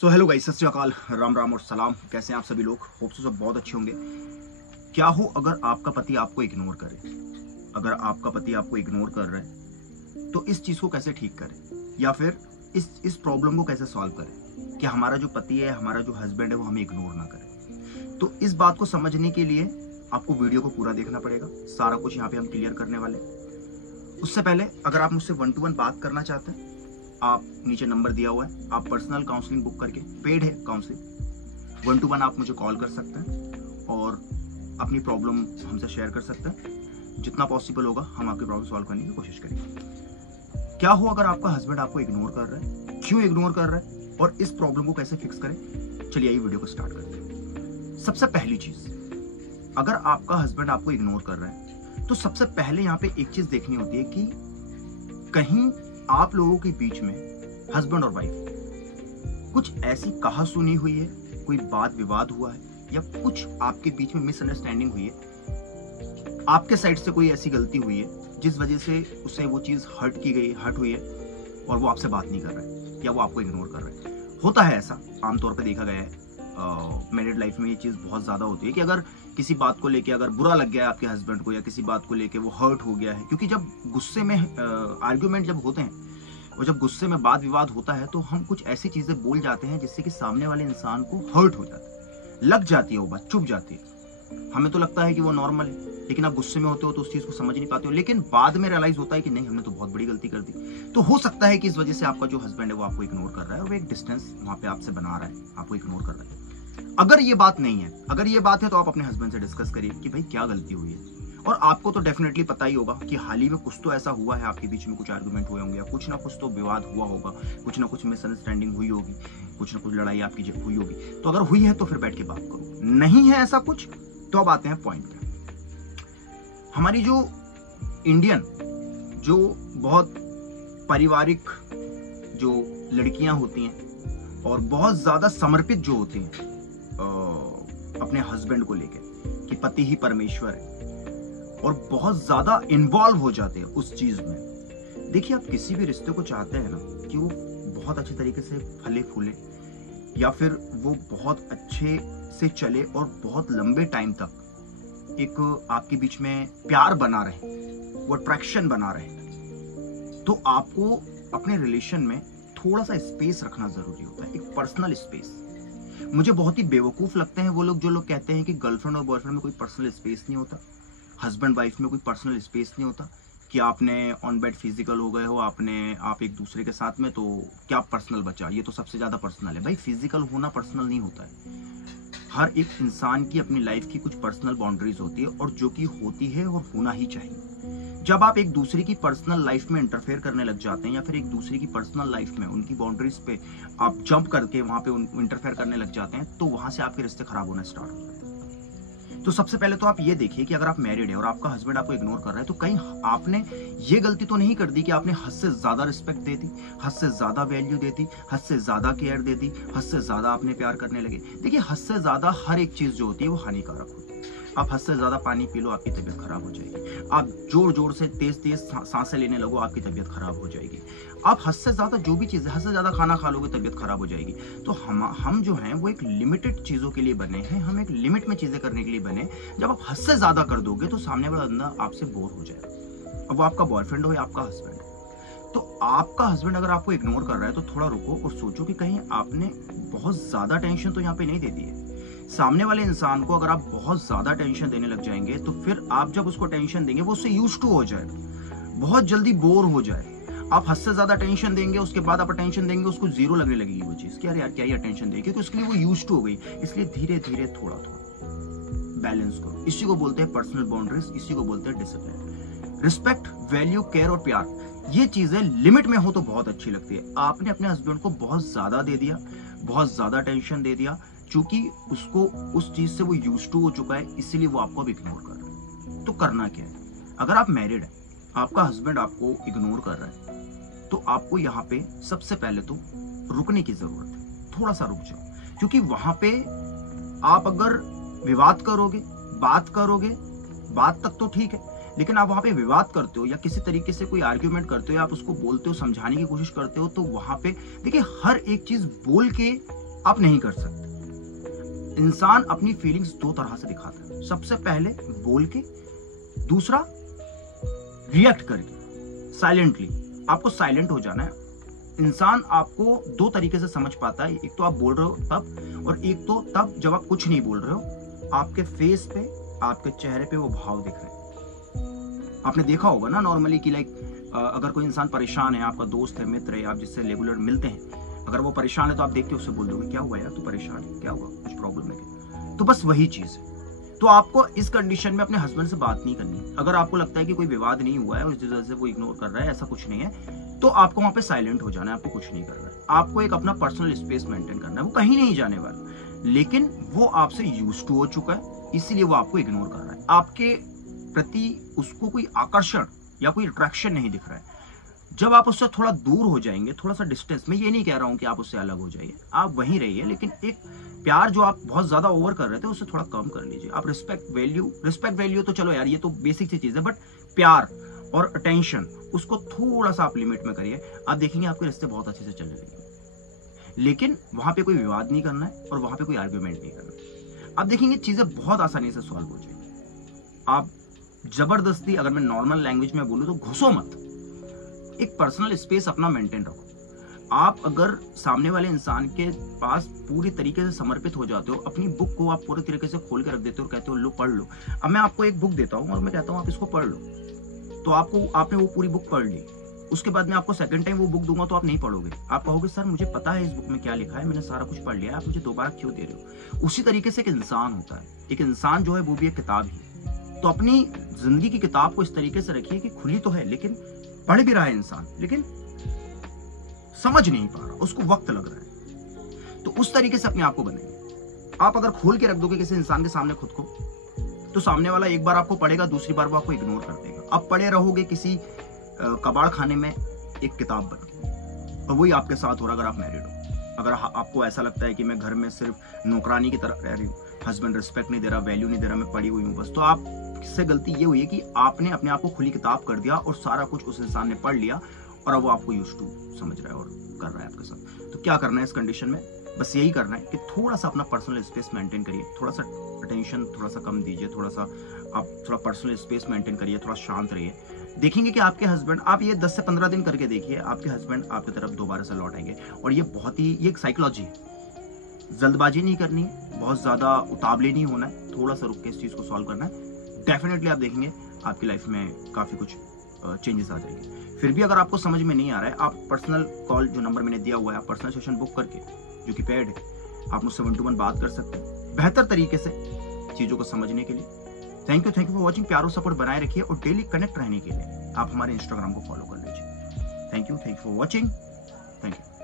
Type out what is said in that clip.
So hello guys, सत श्री अकाल, राम राम और सलाम। कैसे हैं आप सभी लोग? होप सो सब बहुत अच्छे होंगे। क्या हो अगर आपका पति आपको इग्नोर करे? अगर आपका पति आपको इग्नोर कर रहा है तो इस चीज को कैसे ठीक करें, या फिर इस प्रॉब्लम को कैसे सॉल्व करें कि हमारा जो पति है, हमारा जो हस्बैंड है, वो हमें इग्नोर ना करे। तो इस बात को समझने के लिए आपको वीडियो को पूरा देखना पड़ेगा। सारा कुछ यहाँ पे हम क्लियर करने वाले हैं। उससे पहले अगर आप मुझसे 1 to 1 बात करना चाहते हैं, आप नीचे नंबर दिया हुआ है, आप पर्सनल काउंसलिंग बुक करके, पेड है काउंसलिंग, 1 to 1 आप मुझे कॉल कर सकते हैं और अपनी प्रॉब्लम हमसे शेयर कर सकते हैं। जितना पॉसिबल होगा हम आपकी प्रॉब्लम सॉल्व करने की कोशिश करेंगे। क्या हो अगर आपका हस्बैंड आपको इग्नोर कर रहा है, क्यों इग्नोर कर रहा है और इस प्रॉब्लम को कैसे फिक्स करें? चलिए ये वीडियो को स्टार्ट करते हैं। सबसे पहली चीज, अगर आपका हस्बैंड आपको इग्नोर कर रहा है तो सबसे पहले यहाँ पे एक चीज देखनी होती है कि कहीं आप लोगों के बीच में, हस्बैंड और वाइफ, कुछ ऐसी कहा सुनी हुई है, कोई बात विवाद हुआ है, या कुछ आपके बीच में मिसअंडरस्टैंडिंग हुई है, आपके साइड से कोई ऐसी गलती हुई है जिस वजह से उसे वो चीज हर्ट हुई है और वो आपसे बात नहीं कर रहा है या वो आपको इग्नोर कर रहा है। होता है ऐसा, आमतौर पे देखा गया है। मैरिड लाइफ में ये चीज बहुत ज्यादा होती है कि अगर किसी बात को लेके अगर बुरा लग गया है आपके हस्बैंड को, या किसी बात को लेके वो हर्ट हो गया है, क्योंकि जब गुस्से में आर्ग्यूमेंट जब होते हैं और जब गुस्से में वाद विवाद होता है तो हम कुछ ऐसी चीजें बोल जाते हैं जिससे कि सामने वाले इंसान को हर्ट हो जाता है, लग जाती है, वो बात चुभ जाती है। हमें तो लगता है कि वो नॉर्मल है, लेकिन आप गुस्से में होते हो तो उस चीज को समझ नहीं पाते हो, लेकिन बाद में रियलाइज होता है कि नहीं, हमने तो बहुत बड़ी गलती कर दी। तो हो सकता है कि इस वजह से आपका जो हस्बैंड है वो आपको इग्नोर कर रहा है और वो एक डिस्टेंस वहां पे आपसे बना रहा है, आपको इग्नोर कर रहा है। अगर ये बात नहीं है, अगर ये बात है, तो आप अपने हस्बैंड से डिस्कस करिए कि भाई क्या गलती हुई है। और आपको तो डेफिनेटली पता ही होगा कि हाल ही में कुछ तो ऐसा हुआ है, आपके बीच में कुछ आर्गुमेंट हुए होंगे, या कुछ ना कुछ तो विवाद हुआ होगा, कुछ ना कुछ मिसअंडरस्टैंडिंग हुई होगी, कुछ ना कुछ लड़ाई आपकी हुई होगी। तो अगर हुई है तो फिर बैठ के बात करो। नहीं है ऐसा कुछ तो अब आते हैं पॉइंट पे। हमारी जो इंडियन, जो बहुत पारिवारिक जो लड़कियां होती हैं और बहुत ज्यादा समर्पित जो होती हैं अपने हस्बैंड को लेके कि पति ही परमेश्वर है, और बहुत ज्यादा इन्वॉल्व हो जाते हैं उस चीज में। देखिए, आप किसी भी रिश्ते को चाहते हैं ना कि वो बहुत अच्छे तरीके से फले फूले, या फिर वो बहुत अच्छे से चले और बहुत लंबे टाइम तक एक आपके बीच में प्यार बना रहे, वो अट्रैक्शन बना रहे, तो आपको अपने रिलेशन में थोड़ा सा स्पेस रखना जरूरी होता है, एक पर्सनल स्पेस। मुझे बहुत ही बेवकूफ लगते हैं वो लोग जो लोग कहते हैं कि गर्लफ्रेंड और बॉयफ्रेंड में कोई पर्सनल स्पेस नहीं होता, हस्बैंड वाइफ में कोई पर्सनल स्पेस नहीं होता, कि आपने ऑन बेड फिजिकल हो गए हो, आप एक दूसरे के साथ में, तो क्या पर्सनल बचा? ये तो सबसे ज्यादा पर्सनल है। भाई, फिजिकल होना पर्सनल नहीं होता है। हर एक इंसान की अपनी लाइफ की कुछ पर्सनल बाउंड्रीज होती है, और जो कि होती है और होना ही चाहिए। जब आप एक दूसरे की पर्सनल लाइफ में इंटरफेयर करने लग जाते हैं, या फिर एक दूसरे की पर्सनल लाइफ में उनकी बाउंड्रीज पे आप जंप करके वहां पे इंटरफेयर करने लग जाते हैं, तो वहां से आपके रिश्ते खराब होना स्टार्ट हो जाते हैं। तो सबसे पहले तो आप ये देखिए कि अगर आप मैरिड है और आपका हस्बैंड आपको इग्नोर कर रहा है, तो कहीं आपने ये गलती तो नहीं कर दी कि आपने हद से ज्यादा रिस्पेक्ट दे दी, हद से ज्यादा वैल्यू दे दी, हद से ज्यादा केयर दे दी, हद से ज्यादा आपने प्यार करने लगे। देखिए, हद से ज्यादा हर एक चीज जो होती है वो हानिकारक होती है। आप हद से ज्यादा पानी पी लो, आपकी तबीयत खराब हो जाएगी। आप जोर जोर से तेज तेज सांसें लेने लगो, आपकी तबीयत खराब हो जाएगी। आप हद से ज्यादा जो भी चीज है, हद से ज्यादा खाना खा लोगे, तबीयत खराब हो जाएगी। तो हम जो हैं वो एक लिमिटेड चीजों के लिए बने हैं, हम एक लिमिट में चीजें करने के लिए बने। जब आप हद से ज्यादा कर दोगे तो सामने वाला बंदा आपसे बोर हो जाएगा। अब वो आपका बॉयफ्रेंड हो या आपका हस्बैंड हो, तो आपका हस्बैंड अगर आपको इग्नोर कर रहा है तो थोड़ा रुको और सोचो कि कहीं आपने बहुत ज्यादा टेंशन तो यहाँ पे नहीं दे दी है। सामने वाले इंसान को अगर आप बहुत ज्यादा टेंशन देने लग जाएंगे तो फिर आप जब उसको टेंशन देंगे वो उससे यूज्ड टू हो जाएगा, बहुत जल्दी बोर हो जाए। आप हद से ज्यादा टेंशन देंगे, उसके बाद आप टेंशन देंगे, उसको जीरो लगने लगेगी वो चीज कि यार क्या ये टेंशन देगी, क्योंकि उसके लिए वो यूज्ड टू हो गई। इसलिए धीरे धीरे थोड़ा थोड़ा बैलेंस करो। इसी को बोलते हैं पर्सनल बाउंड्रीज, इसी को बोलते हैं डिसिप्लिन। रिस्पेक्ट, वैल्यू, केयर और प्यार, ये चीजें लिमिट में हो तो बहुत अच्छी लगती है। आपने अपने हस्बैंड को बहुत ज्यादा दे दिया, बहुत ज्यादा टेंशन दे दिया, क्योंकि उसको उस चीज से वो यूज्ड टू हो चुका है, इसीलिए वो आपको अब इग्नोर कर रहा है। तो करना क्या है? अगर आप मैरिड है, आपका हस्बैंड आपको इग्नोर कर रहा है, तो आपको यहाँ पे सबसे पहले तो रुकने की जरूरत है। थोड़ा सा रुक जाओ, क्योंकि वहां पे आप अगर विवाद करोगे, बात करोगे, बात तक तो ठीक है, लेकिन आप वहां पे विवाद करते हो या किसी तरीके से कोई आर्ग्यूमेंट करते हो, या आप उसको बोलते हो, समझाने की कोशिश करते हो, तो वहां पे देखिए, हर एक चीज बोल के आप नहीं कर सकते। इंसान अपनी फीलिंग्स दो तरह से दिखाता है, सबसे पहले बोल के, दूसरा रिएक्ट करके, साइलेंटली। आपको साइलेंट हो जाना है। इंसान आपको दो तरीके से समझ पाता है, एक तो आप बोल रहे हो तब, और एक तो तब जब आप कुछ नहीं बोल रहे हो, आपके फेस पे, आपके चेहरे पे वो भाव दिख रहे हैं। आपने देखा होगा ना नॉर्मली कि लाइक अगर कोई इंसान परेशान है, आपका दोस्त है, मित्र है, आप जिससे रेगुलर मिलते हैं, अगर वो परेशान है तो आप देख के उससे बोल दोगे क्या हुआ यार, तू परेशान है, क्या हुआ, कुछ प्रॉब्लम है क्या? तो बस वही चीज है। तो आपको इस कंडीशन में अपने हस्बैंड से बात नहीं करनी। अगर आपको लगता है कि कोई विवाद नहीं हुआ है, उस वजह से वो इग्नोर कर रहा है, ऐसा कुछ नहीं है, तो आपको वहां पे साइलेंट हो जाना है। आपको कुछ नहीं करना है, आपको एक अपना पर्सनल स्पेस मेंटेन करना है। वो कहीं नहीं जाने वाला, लेकिन वो आपसे यूज्ड टू हो चुका है, इसीलिए वो आपको इग्नोर कर रहा है। आपके प्रति उसको कोई आकर्षण या कोई अट्रैक्शन नहीं दिख रहा है। जब आप उससे थोड़ा दूर हो जाएंगे, थोड़ा सा डिस्टेंस, मैं ये नहीं कह रहा हूं कि आप उससे अलग हो जाइए, आप वहीं रहिए, लेकिन एक प्यार जो आप बहुत ज्यादा ओवर कर रहे थे उससे थोड़ा कम कर लीजिए। आप रिस्पेक्ट वैल्यू तो चलो यार, ये तो बेसिक सी चीज है, बट प्यार और अटेंशन उसको थोड़ा सा आप लिमिट में करिए। आप देखेंगे आपके रिश्ते बहुत अच्छे से चलने लगेंगे। लेकिन वहां पे कोई विवाद नहीं करना है और वहां पे कोई आर्ग्यूमेंट नहीं करना है। आप देखेंगे चीजें बहुत आसानी से सॉल्व हो जाएंगी। आप जबरदस्ती, अगर मैं नॉर्मल लैंग्वेज में बोलूं तो घुसो मत, एक पर्सनल स्पेस अपना मेंटेन रखो। आप अगर सामने वाले इंसान के पास पूरी तरीके से समर्पित हो जाते हो, अपनी बुक को आप पूरी तरीके से खोल के रख देते हो और कहते हो लो पढ़ लो। अब मैं आपको एक बुक देता हूं और मैं कहता हूं आप इसको पढ़ लो, तो आपने वो पूरी बुक पढ़ ली। उसके बाद मैं आपको सेकंड टाइम वो बुक दूंगा तो आप नहीं पढ़ोगे। आप कहोगे सर मुझे पता है इस बुक में क्या लिखा है, मैंने सारा कुछ पढ़ लिया है, आप मुझे दोबारा क्यों दे रहे हो? उसी तरीके से एक इंसान होता है, एक इंसान जो है वो भी एक किताब ही। तो अपनी जिंदगी की किताब को इस तरीके से रखिए कि खुली तो है, लेकिन पढ़ भी रहा है इंसान, लेकिन समझ नहीं पा रहा, उसको वक्त लग रहा है। तो उस तरीके से अपने आप को बनाइए। आप अगर खोल के रख दोगे किसी इंसान के सामने खुद को, तो सामने वाला एक बार आपको पढ़ेगा, दूसरी बार वो आपको इग्नोर कर देगा। आप पड़े रहोगे किसी कबाड़ खाने में एक किताब बन के, और वही आपके साथ हो रहा। अगर आप मैरिड हो, अगर आपको ऐसा लगता है कि मैं घर में सिर्फ नौकरानी की तरह रह रही हूँ, हस्बैंड रिस्पेक्ट नहीं दे रहा, वैल्यू नहीं दे रहा, मैं पड़ी हुई हूँ बस, तो आप से गलती ये हुई है कि आपने अपने आप को खुली किताब कर दिया और सारा कुछ उस इंसान ने पढ़ लिया, और अब वो आपको यूज्ड टू समझ रहा है और कर रहा है आपके साथ। तो क्या करना है इस कंडीशन में? बस यही करना है कि थोड़ा सा अपना पर्सनल स्पेस मेंटेन करिए, थोड़ा सा अटेंशन थोड़ा सा कम दीजिए, थोड़ा सा आप थोड़ा पर्सनल स्पेस मेंटेन करिए, थोड़ा शांत रहिए। देखेंगे कि आपके हस्बैंड, आप ये 10 से 15 दिन करके देखिए, आपके हस्बैंड आपकी तरफ दोबारा से लौट आएंगे। और ये बहुत ही, ये एक साइकोलॉजी है, जल्दबाजी नहीं करनी है, बहुत ज्यादा उतावले नहीं होना है, थोड़ा सा रुक के इस चीज को सॉल्व करना है। डेफिनेटली आप देखेंगे आपकी लाइफ में काफी कुछ चेंजेस आ जाएंगे। फिर भी अगर आपको समझ में नहीं आ रहा है, आप पर्सनल कॉल, जो नंबर मैंने दिया हुआ है, आप पर्सनल सेशन बुक करके, जो कि पेड है, आप मुझसे 1 to 1 बात कर सकते हैं बेहतर तरीके से चीजों को समझने के लिए। Thank you for watching. प्यार और सपोर्ट बनाए रखिए, और डेली कनेक्ट रहने के लिए आप हमारे इंस्टाग्राम को फॉलो कर लीजिए। Thank you for watching. Thank you.